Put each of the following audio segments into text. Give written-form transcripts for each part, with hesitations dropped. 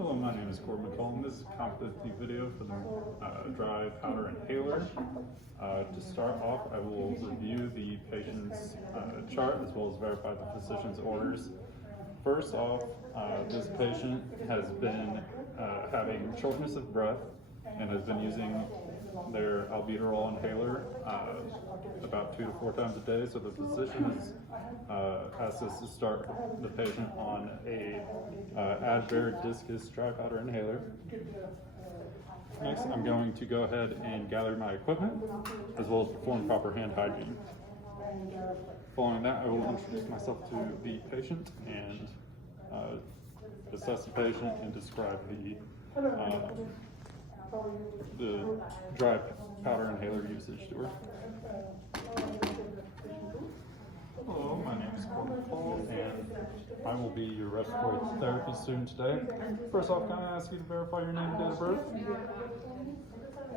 Hello, my name is Corbin McCollum. This is a competency video for the dry powder inhaler. To start off, I will review the patient's chart as well as verify the physician's orders. First off, this patient has been having shortness of breath and has been using their albuterol inhaler about 2 to 4 times a day. So the physician has asked us to start the patient on a Advair discus dry powder inhaler. Next, I'm going to go ahead and gather my equipment as well as perform proper hand hygiene. Following that, I will introduce myself to the patient and assess the patient and describe the dry powder inhaler usage to her. Hello, my name is Corbin Cole, and I will be your respiratory therapy student today. First off, can I ask you to verify your name and date of birth?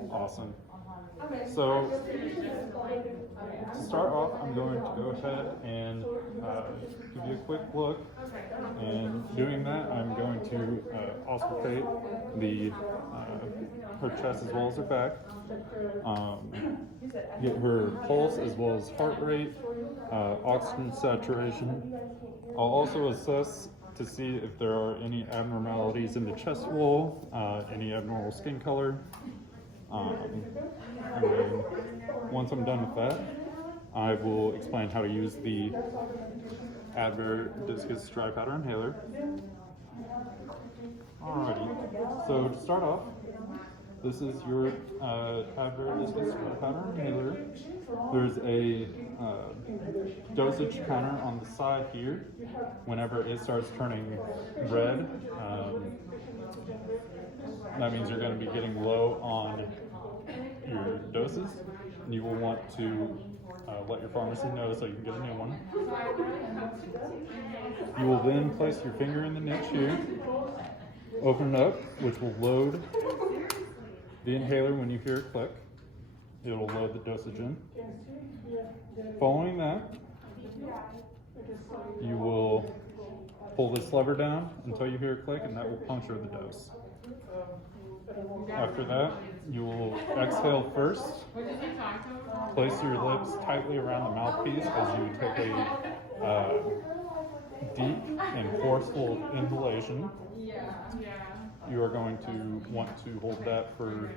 Awesome. So, to start off, I'm going to go ahead and give you a quick look. And doing that, I'm going to auscultate her chest as well as her back, get her pulse as well as heart rate, oxygen saturation. I'll also assess to see if there are any abnormalities in the chest wall, any abnormal skin color. And then once I'm done with that, I will explain how to use the Advair discus dry powder inhaler. Alrighty, so to start off, this is your Advair discus dry powder inhaler. There's a dosage counter on the side here. Whenever it starts turning red, that means you're going to be getting low on your doses. You will want to let your pharmacy know so you can get a new one. You will then place your finger in the niche here, open it up, which will load the inhaler when you hear a click. It will load the dosage in. Following that, you will pull this lever down until you hear a click, and that will puncture the dose. After that, you will exhale first. Place your lips tightly around the mouthpiece as you take a deep and forceful inhalation. You are going to want to hold that for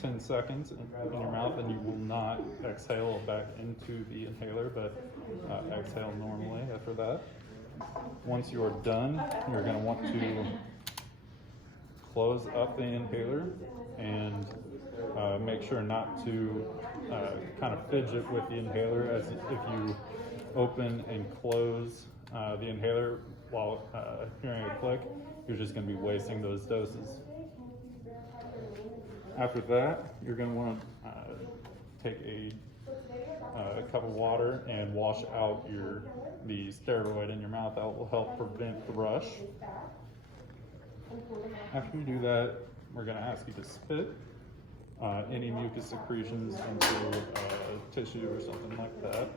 10 seconds in your mouth, and you will not exhale back into the inhaler, but exhale normally after that. Once you are done, you're going to want to close up the inhaler and make sure not to kind of fidget with the inhaler, as if you open and close the inhaler while hearing a click, you're just going to be wasting those doses. After that, you're going to want to take a cup of water and wash out the steroid in your mouth. That will help prevent the rush. After you do that, we're going to ask you to spit any mucus secretions into tissue or something like that,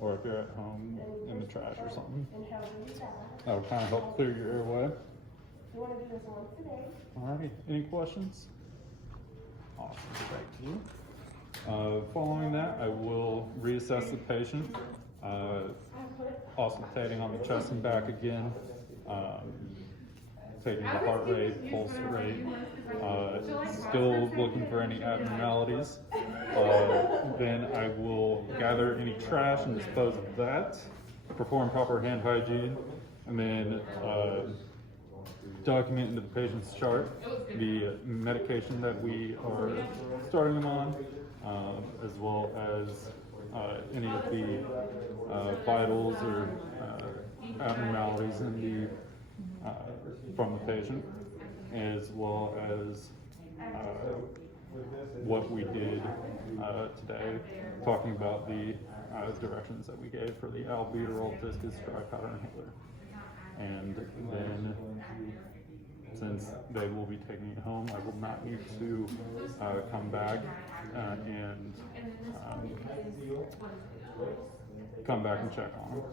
or if you're at home in the trash or something. That will kind of help clear your airway. Alrighty, any questions? Awesome, thank you. Following that, I will reassess the patient, auscultating on the chest and back again, taking the heart rate, pulse rate, still looking for any abnormalities. Then I will gather any trash and dispose of that, perform proper hand hygiene, and then document into the patient's chart the medication that we are starting them on, as well as any of the vitals or abnormalities in from the patient, as well as what we did today, talking about the directions that we gave for the albuterol discus dry powder inhaler. And then, since they will be taking it home, I will not need to come back and come back and check on them.